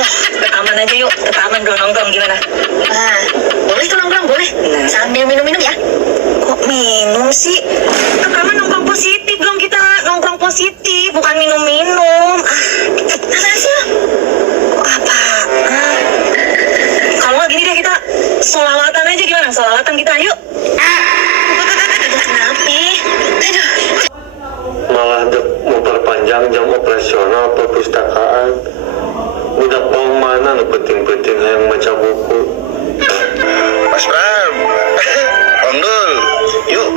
Ke taman aja yuk, ke taman dulu nongkrong gimana? Nah, boleh tuh nongkrong, boleh. Nah. Sambil minum-minum ya. Kok minum sih? Ke taman nongkrong positif dong kita, nongkrong positif, bukan minum-minum. Apaan sih lo? Apaan? Kalau nggak gini deh kita sholawatan aja gimana? Sholawatan kita yuk. Udah kenapa? Aduh. Malah memperpanjang jam operasional perpustakaan. Budak bang mana nu penting-penting yang baca buku. Mas Bram, Ondul, yuk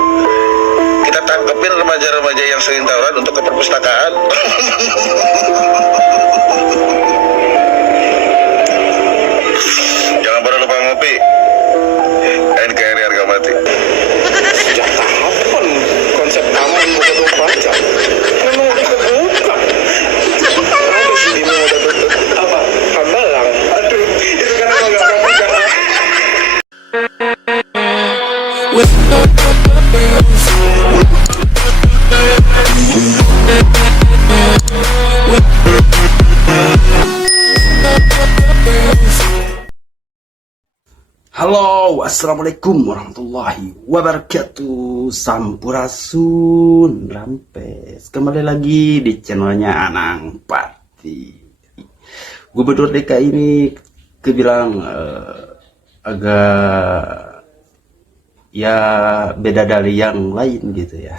kita tangkepin remaja-remaja yang sering tawuran untuk ke perpustakaan. Jangan pada lupa ngopi. NKRI harga mati. Sejak kapan konsep taman buka 24 jam? Memang udah kebuka. Ada sih ini udah tutup. Apa? Hambalang. Aduh, itu kan emang gak praktis. Halo, assalamualaikum warahmatullahi wabarakatuh. Sampurasun, rampes. Kembali lagi di channelnya Anang Party. Gubernur DKI ini kebilang agak ya beda dari yang lain gitu ya.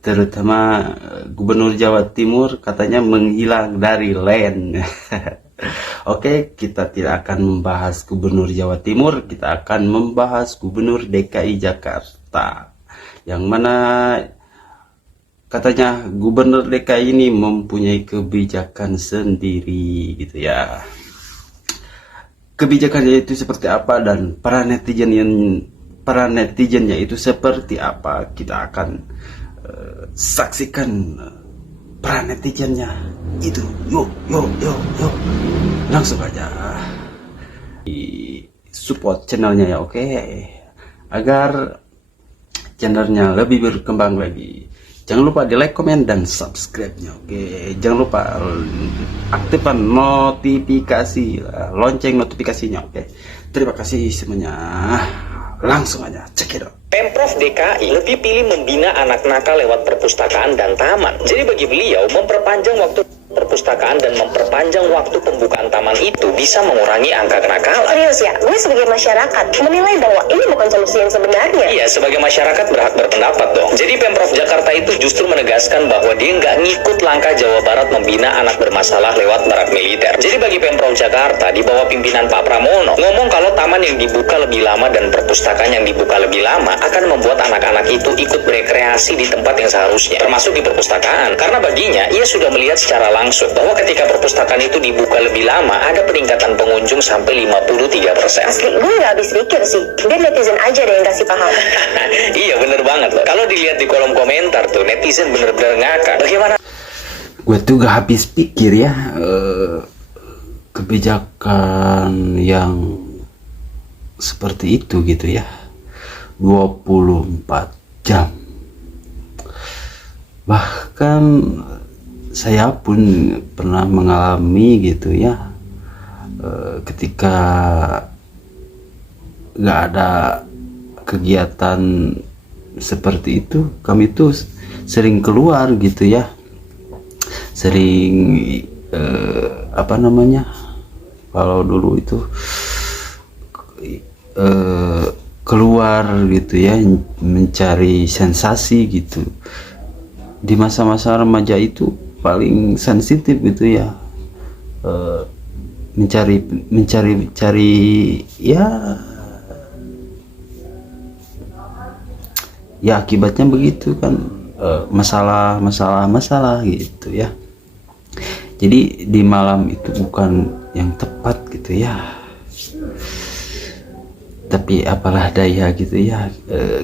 Terutama Gubernur Jawa Timur katanya menghilang dari land. Oke, kita tidak akan membahas Gubernur Jawa Timur, kita akan membahas Gubernur DKI Jakarta. Yang mana katanya Gubernur DKI ini mempunyai kebijakan sendiri gitu ya. Kebijakannya itu seperti apa dan para netizennya itu seperti apa, kita akan saksikan para netizennya itu. Yuk langsung aja di support channelnya ya, oke, agar channelnya lebih berkembang lagi. Jangan lupa di like, komen, dan subscribe nya, oke. Jangan lupa aktifkan notifikasi, lonceng notifikasinya, oke. Terima kasih semuanya. Langsung aja cekidot. Pemprov DKI lebih pilih membina anak nakal lewat perpustakaan dan taman. Jadi bagi beliau, memperpanjang waktu perpustakaan dan memperpanjang waktu pembukaan taman itu bisa mengurangi angka kenakalan. Serius ya, gue sebagai masyarakat menilai bahwa ini bukan solusi yang sebenarnya. Iya, sebagai masyarakat berhak berpendapat dong. Jadi Pemprov Jakarta itu justru menegaskan bahwa dia nggak ngikut langkah Jawa Barat membina anak bermasalah lewat barak militer. Jadi bagi Pemprov Jakarta di bawah pimpinan Pak Pramono ngomong kalau taman yang dibuka lebih lama dan perpustakaan yang dibuka lebih lama akan membuat anak-anak itu ikut berekreasi di tempat yang seharusnya, termasuk di perpustakaan. Karena baginya ia sudah melihat secara langsung bahwa ketika perpustakaan itu dibuka lebih lama ada peningkatan pengunjung sampai 53%. Asli, gue nggak habis pikir sih. Biar netizen aja deh yang kasih paham. Iya bener banget loh. Kalau dilihat di kolom komentar tuh netizen bener-bener ngakak. Bagaimana? Gue tuh gak habis pikir ya, kebijakan yang seperti itu gitu ya, 24 jam. Bahkan saya pun pernah mengalami gitu ya, ketika gak ada kegiatan seperti itu, kami tuh sering keluar gitu ya, sering apa namanya, kalau dulu itu keluar gitu ya, mencari sensasi gitu. Di masa-masa remaja itu paling sensitif gitu ya, mencari ya akibatnya begitu kan, masalah gitu ya. Jadi di malam itu bukan yang tepat gitu ya, tapi apalah daya gitu ya.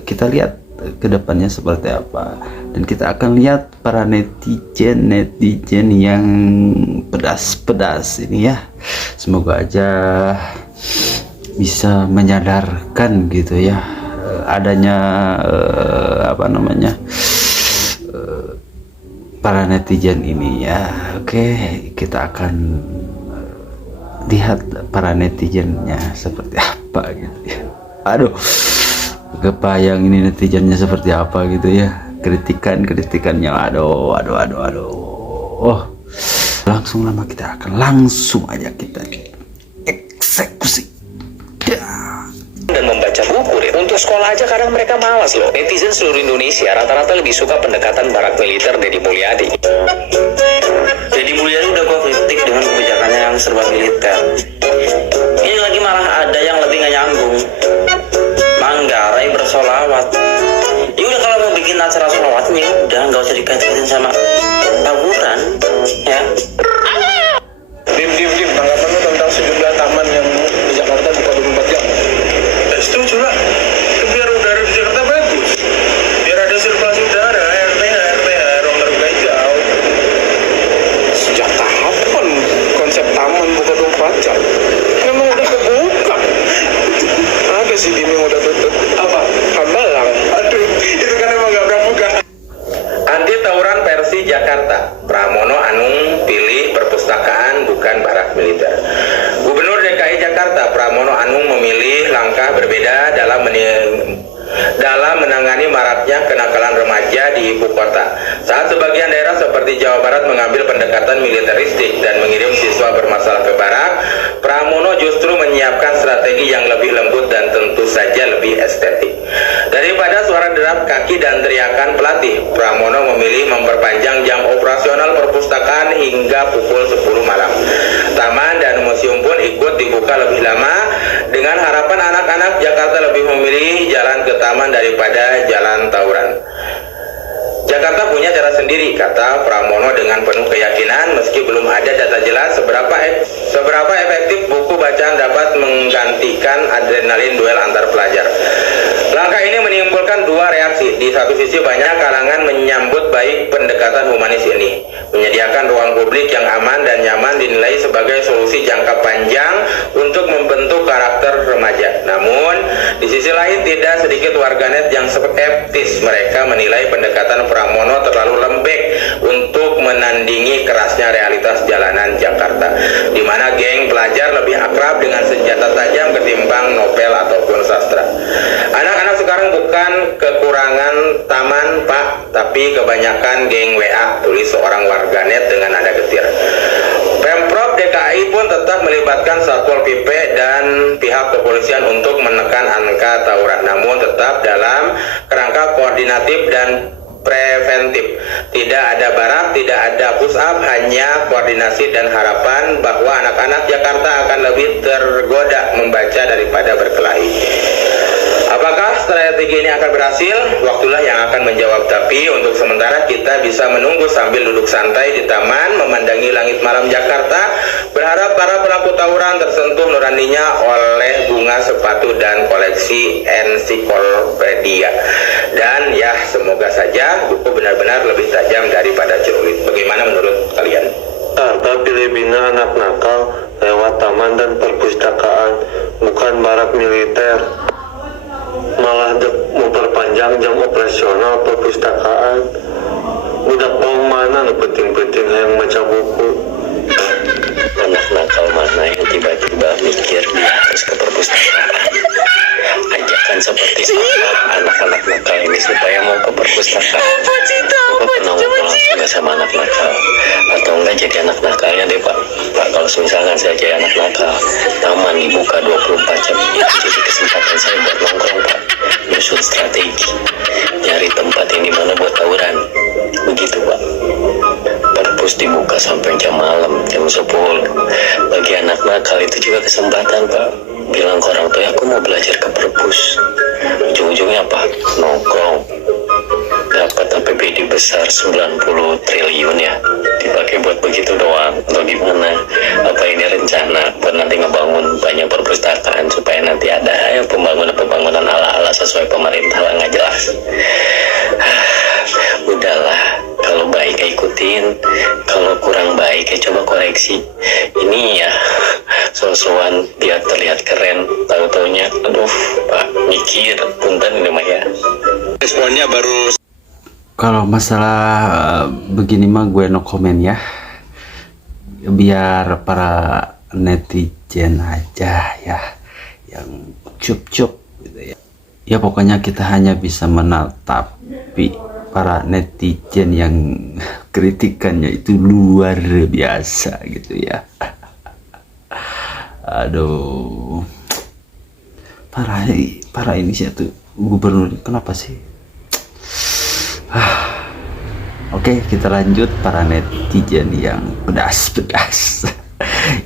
Kita lihat ke depannya seperti apa, dan kita akan lihat para netizen yang pedas ini ya. Semoga aja bisa menyadarkan gitu ya, adanya apa namanya, para netizen ini ya. Oke, kita akan lihat para netizennya seperti apa gitu ya. Aduh, kebayang ini netizennya seperti apa gitu ya, kritikannya. Aduh. Oh, langsung lama kita akan langsung aja kita eksekusi. Dan membaca buku deh. Untuk sekolah aja kadang mereka malas loh. Netizen seluruh Indonesia rata-rata lebih suka pendekatan barak militer Deddy Mulyadi. Deddy Mulyadi udah gue kritik dengan kebijakannya yang serba militer. Ini lagi malah ada yang lebih gak nyambung. Manggarai bersolawat. Ya udah kalau mau bikin acara solawatnya udah nggak usah dikait-kaitin sama tawuran, ya. Dim, tanggapan lu tentang sejumlah taman yang di Jakarta buka 24 jam? Setuju lah. Biar udara di Jakarta bagus. Biar ada sirkulasi udara, ruang terbuka hijau. Sejak kapan konsep taman buka 24 jam? Memang udah kebuka. Ada sih Dim yang udah tutup. Apa? Hambalang. Aduh, itu kan emang gak pernah buka. Anti tawuran versi Jakarta. Pramono Anung pilih perpustakaan bukan barak militer. Gubernur DKI Jakarta Pramono Anung memilih langkah berbeda dalam menangani maraknya kenakalan remaja di ibu kota. Saat sebagian daerah seperti Jawa Barat mengambil pendekatan militeristik dan mengirim siswa bermasalah ke barak, Pramono justru menyiapkan strategi yang lebih lembut dan tentu saja lebih estetik. Daripada suara derap kaki dan teriakan pelatih, Pramono memilih memperpanjang jam operasional perpustakaan hingga pukul 10 malam. Taman dan museum pun ikut dibuka lebih lama dengan harapan anak-anak Jakarta lebih memilih jalan ke taman daripada jalan tawuran. Jakarta punya cara sendiri, kata Pramono dengan penuh keyakinan, meski belum ada data jelas seberapa efektif buku bacaan dapat menggantikan adrenalin duel antar pelajar. Langkah ini menimbulkan dua reaksi. Di satu sisi banyak kalangan menyambut baik pendekatan humanis ini. Menyediakan ruang publik yang aman dan nyaman dinilai sebagai solusi jangka panjang untuk membentuk karakter remaja. Namun, di sisi lain tidak sedikit warganet yang skeptis. Mereka menilai pendekatan Pramono terlalu lembek untuk menandingi kerasnya realitas jalanan Jakarta, di mana geng pelajar lebih akrab dengan senjata tajam ketimbang novel ataupun sastra. Anak-anak sekarang bukan kekurangan taman, Pak, tapi kebanyakan geng WA, tulis seorang warganet dengan nada getir. Pemprov DKI pun tetap melibatkan Satpol PP dan pihak kepolisian untuk menekan angka tawuran, namun tetap dalam kerangka koordinatif dan preventif. Tidak ada barak, tidak ada push up, hanya koordinasi dan harapan bahwa anak-anak Jakarta akan lebih tergoda membaca daripada berkelahi. Apakah strategi ini akan berhasil? Waktulah yang akan menjawab. Tapi untuk sementara kita bisa menunggu sambil duduk santai di taman, memandangi langit malam Jakarta, berharap para pelaku tawuran tersentuh nuraninya oleh bunga, sepatu, dan koleksi ensiklopedia. Dan ya, semoga saja buku benar-benar lebih tajam daripada celurit. Bagaimana menurut kalian? Jakarta pilih bina anak nakal lewat taman dan perpustakaan, bukan barak militer. Malah memperpanjang jam operasional perpustakaan. Budak bau mana nu penting-penting yang baca buku. Anak nakal mana yang tiba-tiba mikir dia harus ke perpustakaan? Ajakan seperti apa anak-anak nakal ini supaya mau ke perpustakaan? Apa pernah langsung gak sama anak nakal? Atau enggak jadi anak nakalnya deh, Pak? Pak, kalau misalkan saya jadi anak nakal, taman dibuka 24 jam, itu jadi kesempatan saya buat nongkrong, Pak. Nyusun strategi, nyari tempat yang dimana buat tawuran. Begitu, Pak. Perpus dibuka sampai jam malam, jam 10. Bagi anak nakal itu juga kesempatan, Pak. Bilang ke orang tua, aku mau belajar ke perpus. Ujung-ujungnya apa? Nongkrong. Dapat APBD besar 90 triliun ya, dipakai buat begitu doang atau gimana? Apa ini rencana buat nanti ngebangun banyak perpustakaan supaya nanti ada ya pembangunan ala-ala sesuai pemerintah lah, nggak jelas. Udahlah, kalau baik ya ikutin, kalau kurang baik ya coba koreksi. Ini ya so-soan biar terlihat keren, tahu-taunya aduh Pak mikir punten ini mah ya. Responnya baru. Kalau masalah begini mah gue no comment ya, biar para netizen netizen aja ya yang cup-cup gitu ya. Ya pokoknya kita hanya bisa menatapi para netizen yang kritikannya itu luar biasa gitu ya. Aduh, parah ini sih tuh gubernur, kenapa sih? Oke, kita lanjut para netizen yang pedas.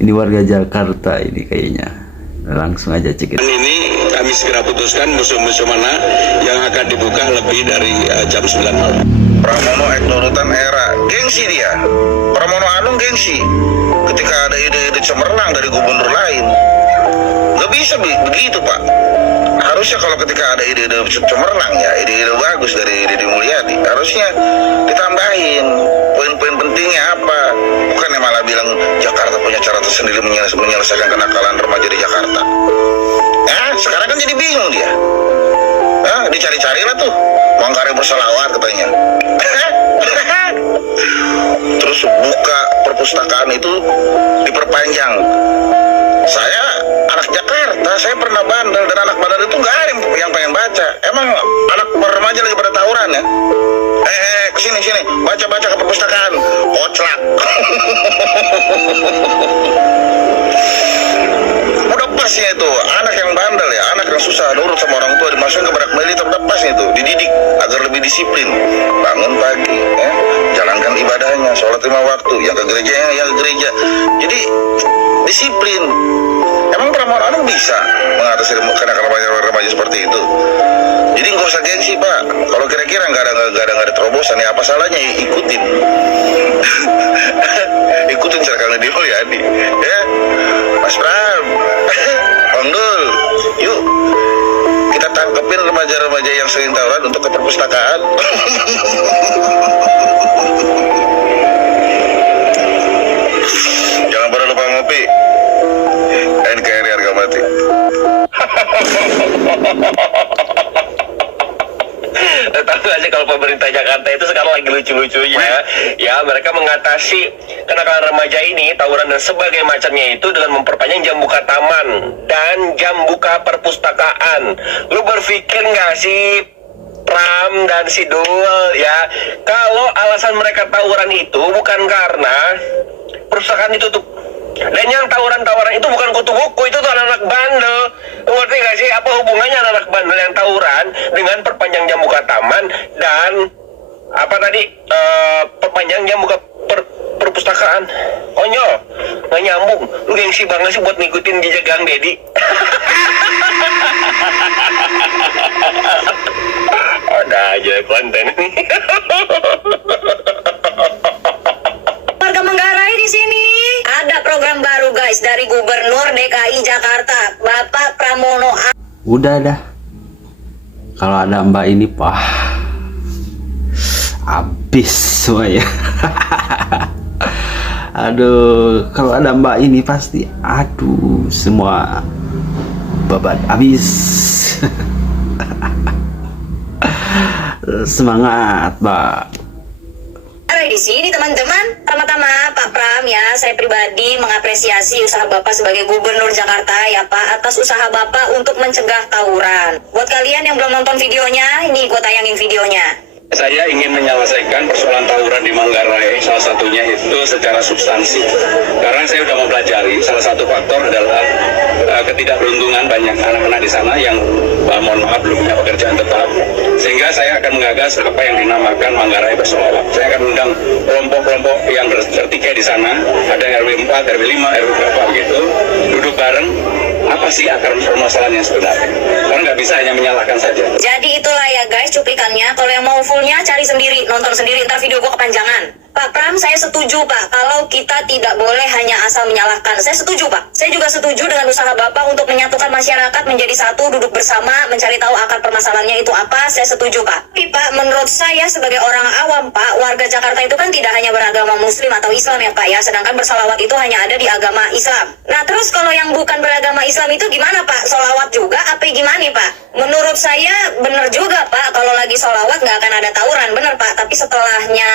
Ini warga Jakarta ini kayaknya. Langsung aja cek. Ini kami segera putuskan museum-museum mana yang akan dibuka lebih dari jam 9 malam. Pramono Eknurutan era, gengsi dia. Pramono Anung gengsi. Ketika ada ide-ide cemerlang dari gubernur lain, nggak bisa begitu Pak. Harusnya kalau ketika ada ide-ide cemerlang ya, ide-ide bagus dari Deddy Mulyadi, harusnya ditambahin poin-poin pentingnya apa. Bukan yang malah bilang Jakarta punya cara tersendiri menyelesaikan kenakalan remaja di Jakarta. Sekarang kan jadi bingung dia. Dicari-carilah tuh Manggarai bersolawat katanya. Terus buka perpustakaan itu diperpanjang. Saya anak Jakarta, saya pernah bandel, dan anak bandel itu nggak ada yang pengen baca. Emang anak remaja lagi pada tawuran ya? Kesini baca ke perpustakaan, koclak. Udah pasnya itu anak yang bandel ya, anak yang susah nurut sama orang tua, dimasukin ke barak militer, udah pasnya itu dididik agar lebih disiplin, bangun pagi ya, jalankan ibadahnya, sholat 5 waktu, yang ke gereja yang ke gereja, jadi disiplin. Emang Pramono Anung bisa mengatasi kenakalan remaja seperti itu? Jadi nggak usah gengsi Pak. Kalau kira-kira nggak ada terobosan ya apa salahnya ikutin. Ikutin circle Deddy Mulyadi ya. Mas Pram, Ondul, yuk kita tangkepin remaja-remaja yang sering tawuran untuk ke perpustakaan. Jangan pada lupa ngopi. NKRI harga mati. Tahu aja kalau pemerintah Jakarta itu sekarang lagi lucu-lucunya ya, mereka mengatasi kenakalan remaja ini, tawuran dan sebagainya macamnya itu dengan memperpanjang jam buka taman dan jam buka perpustakaan. Lu berpikir nggak sih Pram dan Sidul ya, kalau alasan mereka tawuran itu bukan karena perpustakaan ditutup, dan yang tawuran-tawuran itu bukan kutu buku, itu tuh anak-anak bandel. Ngerti gak sih apa hubungannya anak-anak bandel yang tawuran dengan perpanjang jam buka taman dan apa tadi perpanjang jam buka perpustakaan? Konyol, nggak nyambung. Lu gengsi banget sih buat ngikutin jejak Gang Deddy. Ada aja konten ini. Warga Manggarai di sini. Ada program baru guys dari Gubernur DKI Jakarta, Bapak Pramono Anung. Udah dah. Kalau ada Mbak ini habis semuanya. Aduh, kalau ada Mbak ini pasti aduh semua babat habis. Semangat, Mbak. Di sini teman-teman, pertama-tama Pak Pram ya, saya pribadi mengapresiasi usaha Bapak sebagai Gubernur Jakarta ya Pak, atas usaha Bapak untuk mencegah tawuran. Buat kalian yang belum nonton videonya, ini gue tayangin videonya. Saya ingin menyelesaikan persoalan tawuran di Manggarai, salah satunya itu secara substansi. Karena saya sudah mempelajari, salah satu faktor adalah ketidakberuntungan banyak anak-anak di sana yang mohon maaf belum punya pekerjaan tetap. Sehingga saya akan menggagas apa yang dinamakan Manggarai Bersolawat. Saya akan undang kelompok-kelompok yang bertikai di sana, ada RW 4, RW 5, RW berapa gitu, duduk bareng. Apa sih akar permasalahan yang sebenarnya? Karena nggak bisa hanya menyalahkan saja. Jadi itulah ya guys cuplikannya. Kalau yang mau fullnya cari sendiri, nonton sendiri, ntar video gue kepanjangan. Pak Pram, saya setuju Pak, kalau kita tidak boleh hanya asal menyalahkan. Saya setuju Pak. Saya juga setuju dengan usaha Bapak untuk menyatukan masyarakat menjadi satu, duduk bersama, mencari tahu akar permasalahannya itu apa. Saya setuju Pak. Tapi Pak, menurut saya sebagai orang awam Pak, warga Jakarta itu kan tidak hanya beragama Muslim atau Islam ya Pak ya, sedangkan bersolawat itu hanya ada di agama Islam. Nah terus kalau yang bukan beragama Islam itu gimana Pak? Solawat juga apa gimana Pak? Menurut saya benar juga Pak, kalau lagi solawat nggak akan ada tawuran, benar Pak. Tapi setelahnya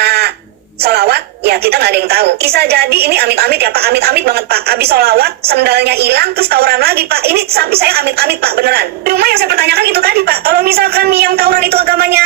Solawat, ya kita nggak ada yang tahu. Bisa jadi ini amit-amit ya Pak, amit-amit banget Pak. Habis solawat, sendalnya hilang, terus tawuran lagi Pak. Ini sapi saya amit-amit Pak, beneran. Cuma yang saya pertanyakan itu tadi Pak, kalau misalkan yang tawuran itu agamanya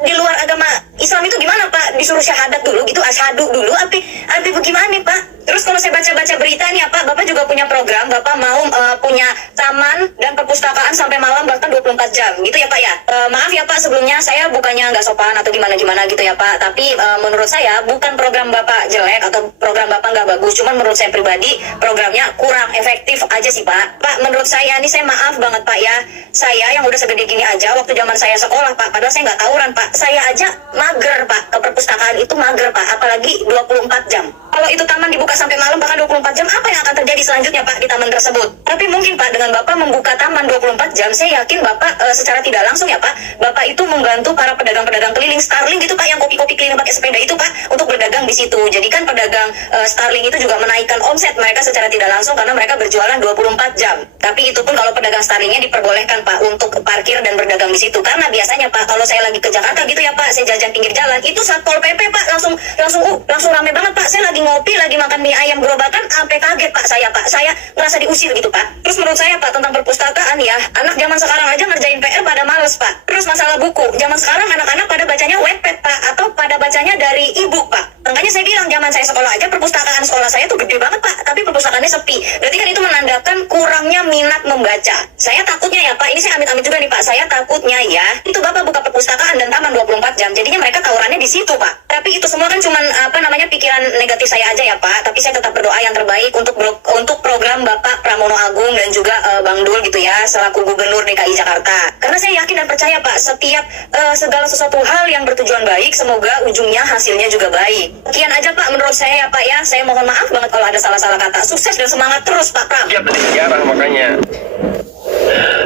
di luar agama Islam itu gimana Pak? Disuruh syahadat dulu gitu, asyhadu dulu, api bagaimana nih Pak? Terus kalau saya baca-baca berita nih Pak, Bapak juga punya program, Bapak mau punya taman dan perpustakaan sampai malam bahkan 24 jam gitu ya Pak ya. Maaf ya Pak, sebelumnya saya bukannya nggak sopan atau gimana-gimana gitu ya Pak, tapi menurut saya bukan program Bapak jelek atau program Bapak nggak bagus, cuman menurut saya pribadi programnya kurang efektif aja sih Pak. Pak, menurut saya nih, saya maaf banget Pak ya, saya yang udah segede gini aja waktu zaman saya sekolah Pak, padahal saya nggak tawuran Pak, saya aja mager Pak, ke perpustakaan itu mager Pak, apalagi 24 jam. Kalau itu taman dibuka sampai malam bahkan 24 jam, apa yang akan terjadi selanjutnya Pak di taman tersebut? Tapi mungkin Pak, dengan Bapak membuka taman 24 jam, saya yakin Bapak secara tidak langsung ya Pak, Bapak itu membantu para pedagang-pedagang keliling Starling gitu Pak, yang kopi-kopi keliling pakai sepeda itu Pak, untuk berdagang di situ. Jadi kan pedagang Starling itu juga menaikkan omset mereka secara tidak langsung karena mereka berjualan 24 jam. Tapi itu pun kalau pedagang Starlingnya diperbolehkan Pak untuk parkir dan berdagang di situ. Karena biasanya Pak, kalau saya lagi ke Jakarta gitu ya Pak, saya jajan pinggir jalan, itu Satpol PP Pak langsung rame banget Pak. Saya lagi ngopi, lagi makan mie ayam gerobakan, sampai kaget Pak, saya ngerasa diusir gitu Pak. Terus menurut saya Pak, tentang perpustakaan ya, anak zaman sekarang aja ngerjain PR pada males Pak. Terus masalah buku, zaman sekarang anak-anak pada bacanya Wattpad Pak, atau pada bacanya dari e-book Pak. Makanya saya bilang, zaman saya sekolah aja perpustakaan sekolah saya tuh gede banget Pak, tapi perpustakaannya sepi. Berarti kan itu menandakan kurangnya minat membaca. Saya takutnya ya Pak, ini saya amit-amit juga nih Pak, saya takutnya ya, itu Bapak buka perpustakaan dan taman 24 jam, jadinya mereka tawurannya di situ Pak. Tapi itu semua kan cuman pikiran negatif saya aja ya Pak, tapi saya tetap berdoa yang terbaik untuk program Bapak Pramono Agung dan juga Bang Dul gitu ya, selaku Gubernur DKI Jakarta. Karena saya yakin dan percaya Pak, setiap segala sesuatu hal yang bertujuan baik, semoga ujungnya hasilnya juga baik. Sekian aja Pak menurut saya ya Pak ya, saya mohon maaf banget kalau ada salah-salah kata. Sukses dan semangat terus Pak Pram. Siap dari sejarah makanya.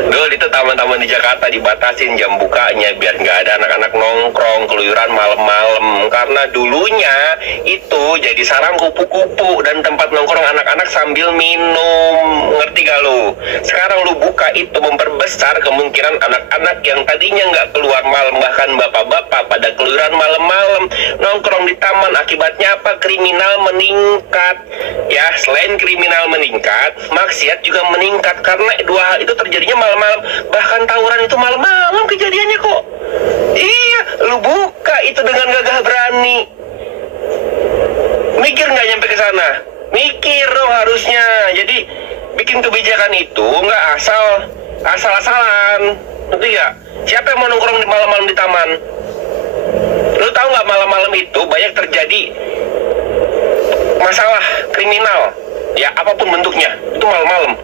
Dul, itu taman-taman di Jakarta dibatasin jam bukanya biar nggak ada anak-anak nongkrong keluyuran malam-malam, karena dulunya itu jadi sarang kupu-kupu dan tempat nongkrong anak-anak sambil minum, ngerti gak lu? Sekarang lu buka itu memperbesar kemungkinan anak-anak yang tadinya nggak keluar malam, bahkan bapak-bapak pada keluyuran malam-malam nongkrong di taman. Akibatnya apa? Kriminal meningkat ya. Selain kriminal meningkat, maksiat juga meningkat, karena dua hal itu terjadinya malam-malam. Bahkan tawuran itu malam-malam kejadiannya kok. Iya, lu buka itu dengan gagah berani. Mikir nggak nyampe ke sana? Mikir dong harusnya. Jadi bikin kebijakan itu nggak asal-asalan. Ngerti nggak? Siapa yang mau nongkrong di malam-malam di taman? Lu tahu nggak, malam-malam itu banyak terjadi masalah kriminal. Ya apapun bentuknya, itu malam-malam.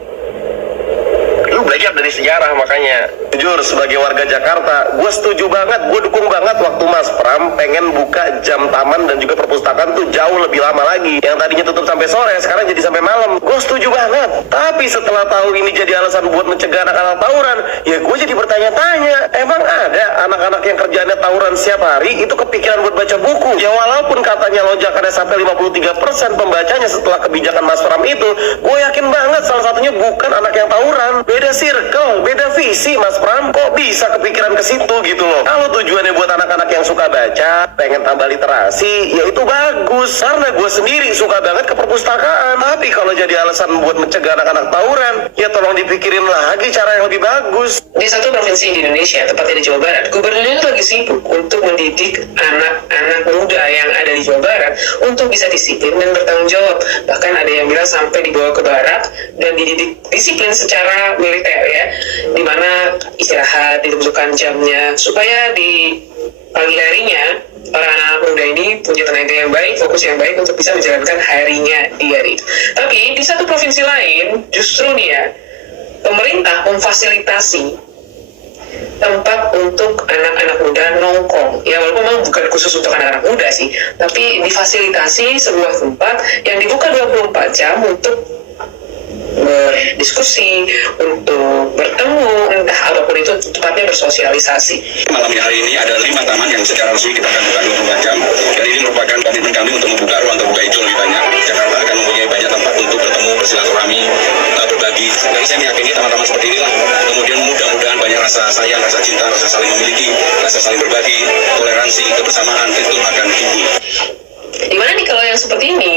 Lu belajar dari sejarah makanya. Jujur, sebagai warga Jakarta, gue setuju banget, gue dukung banget waktu Mas Pram pengen buka jam taman dan juga perpustakaan tuh jauh lebih lama lagi. Yang tadinya tutup sampai sore, sekarang jadi sampai malam. Gue setuju banget. Tapi setelah tahu ini jadi alasan buat mencegah anak-anak tawuran, ya gue jadi bertanya-tanya, emang ada anak-anak yang kerjaannya tawuran setiap hari itu kepikiran buat baca buku? Ya walaupun katanya lonjakannya sampai 53% pembacanya setelah kebijakan Mas Pram itu, gue yakin banget salah satunya bukan anak yang tawuran. Beda circle, beda visi Mas Pram, kok bisa kepikiran ke situ gitu loh. Kalau tujuannya buat anak-anak yang suka baca, pengen tambah literasi, ya itu bagus. Karena gue sendiri suka banget ke perpustakaan. Tapi kalau jadi alasan buat mencegah anak-anak tawuran, ya tolong dipikirin lagi cara yang lebih bagus. Di satu provinsi di Indonesia, tepatnya di Jawa Barat, gubernurnya lagi sibuk untuk mendidik anak-anak muda yang ada di Jawa Barat untuk bisa disiplin dan bertanggung jawab. Bahkan ada yang bilang sampai dibawa ke barak dan dididik disiplin secara militer ya, dimana istirahat ditentukan jamnya supaya di pagi harinya para anak muda ini punya tenaga yang baik, fokus yang baik untuk bisa menjalankan harinya di hari itu. Tapi di satu provinsi lain justru nih ya, pemerintah memfasilitasi tempat untuk anak-anak muda nongkrong. Ya walaupun memang bukan khusus untuk anak-anak muda sih, tapi difasilitasi sebuah tempat yang dibuka 24 jam untuk berdiskusi, untuk bertemu, entah apapun itu, tepatnya bersosialisasi. Malam hari ini ada 5 taman yang secara resmi kita akan buka 24 jam, dan ini merupakan komitmen kami untuk membuka ruang terbuka hijau lebih banyak. Jakarta akan mempunyai banyak tempat untuk bertemu, bersilaturahmi, berbagi. Dan saya meyakini taman-taman seperti inilah kemudian mudah-mudahan banyak rasa sayang, rasa cinta, rasa saling memiliki, rasa saling berbagi, toleransi, kebersamaan itu akan timbul. Gimana nih kalau yang seperti ini?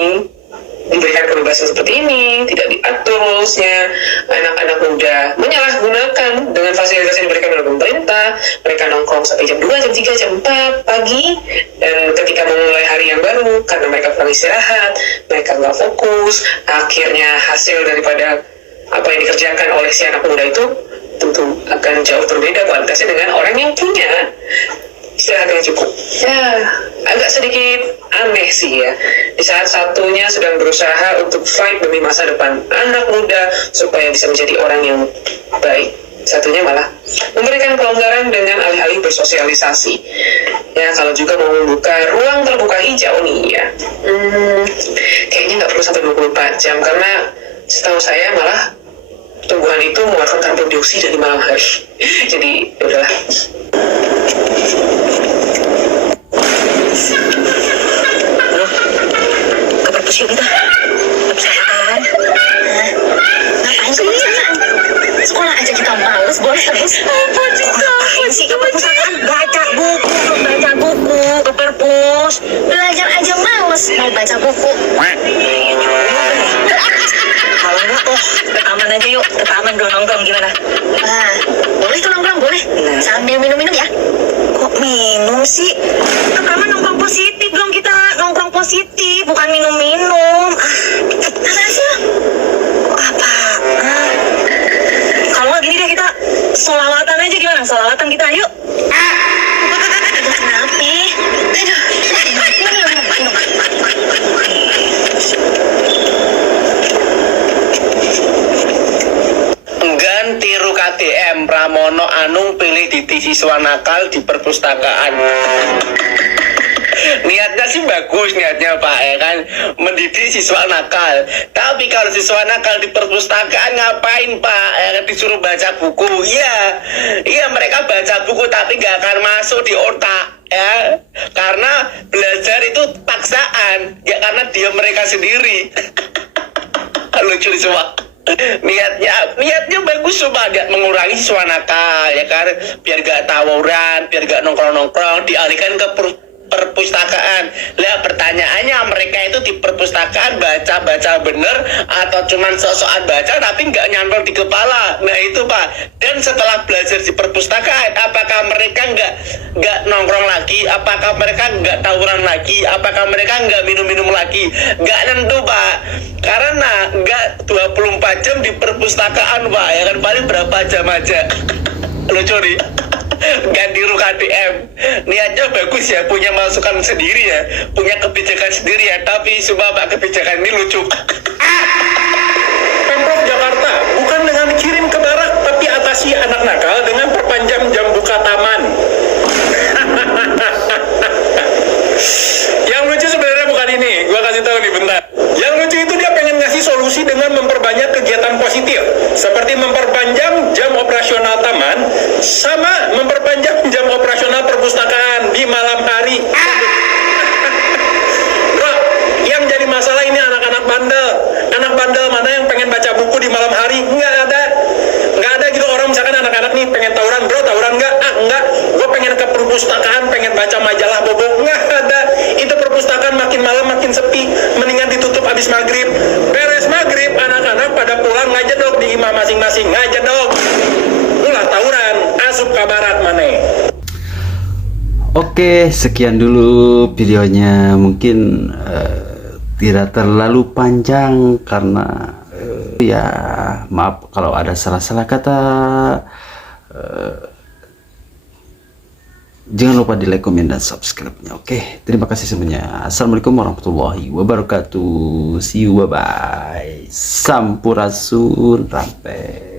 Diberikan kebebasan seperti ini, tidak diatur rules-nya, anak-anak muda menyalahgunakan dengan fasilitas yang diberikan oleh pemerintah. Mereka nongkrong sampai jam 2, jam 3, jam 4 pagi, dan ketika memulai hari yang baru, karena mereka kurang istirahat, mereka nggak fokus, akhirnya hasil daripada apa yang dikerjakan oleh si anak muda itu tentu akan jauh berbeda kualitasnya dengan orang yang punya istirahat yang cukup. Ya, agak sedikit aneh sih ya. Di saat satunya sedang berusaha untuk fight demi masa depan anak muda supaya bisa menjadi orang yang baik, satunya malah memberikan kelonggaran dengan alih-alih bersosialisasi. Ya, kalau juga mau membuka ruang terbuka hijau nih ya, kayaknya nggak perlu sampai 24 jam, karena setahu saya malah tumbuhan itu mengeluarkan karbon dioksida di malam hari. Jadi udahlah. Ke perpus yuk kita. Perpustakaan. Ngapain ke perpustakaan? Sekolah aja kita males, boleh terus. Ngapain sih ke perpustakaan? Baca buku ke perpus. Belajar aja males, mau baca buku. Kalau enggak ke taman aja yuk. Ke taman dulu nongkrong gimana? Boleh tuh nongkrong, boleh. Sambil minum-minum ya. Kok minum sih? Ke taman nongkrong positif dong kita. Nongkrong positif, bukan minum-minum. Apaan sih lo? Apaan? Kalau nggak gini deh, kita sholawatan aja gimana? Sholawatan kita, yuk. Aduh, kenapa? Aduh. Enggan tiru KDM Pramono Anung pilih di siswa nakal di perpustakaan. Niatnya sih bagus, niatnya Pak, ya kan, mendidik siswa nakal. Tapi kalau siswa nakal di perpustakaan ngapain Pak? Ya kan, disuruh baca buku. Iya mereka baca buku tapi nggak akan masuk di otak, ya. Karena belajar itu paksaan, ya karena dia mereka sendiri. Lucu semua. Niatnya bagus, coba dia mengurangi siswa nakal, ya kan, biar gak tawuran, biar gak nongkrong dialihkan ke perpustakaan. Lah pertanyaannya, mereka itu di perpustakaan baca bener atau cuman sok-sokan baca tapi nggak nyantol di kepala? Nah itu Pak. Dan setelah belajar di perpustakaan, apakah mereka nggak nongkrong lagi? Apakah mereka nggak tawuran lagi? Apakah mereka nggak minum-minum lagi? Nggak tentu Pak. Karena nggak 24 jam di perpustakaan Pak, ya kan, paling berapa jam aja. Lucu nih. Gak tiru KDM. Niatnya bagus ya, punya masukan sendiri ya, punya kebijakan sendiri ya, tapi coba Pak, kebijakan ini lucu. Pemprov Jakarta bukan dengan kirim ke barak, tapi atasi anak nakal dengan perpanjang jam buka taman. Yang lucu sebenarnya bukan ini, gua kasih tahu nih bentar. Yang lucu itu dia pengen ngasih solusi dengan memperbanyak kegiatan positif, seperti memperpanjang jam operasional taman, sama memperpanjang jam operasional perpustakaan di malam hari. Bro, yang jadi masalah ini anak-anak bandel. Anak bandel mana yang pengen baca buku di malam hari? Nggak ada gitu orang, misalkan anak-anak nih pengen tawuran, bro tawuran nggak? Nggak. Gue pengen ke perpustakaan, pengen baca majalah bobo. Nggak ada. Itu perpustakaan makin malam makin sepi, mendingan ditutup habis maghrib. Beres maghrib, anak-anak pada pulang ngajedok di imam masing-masing, ngajedok. Ulah tawuran, asup ke barat mana? Oke, sekian dulu videonya. Mungkin tidak terlalu panjang karena ya maaf kalau ada salah-salah kata. Jangan lupa di like, komen, dan subscribe-nya. Oke, terima kasih semuanya. Assalamualaikum warahmatullahi wabarakatuh. See you, bye-bye. Sampurasun, rampe.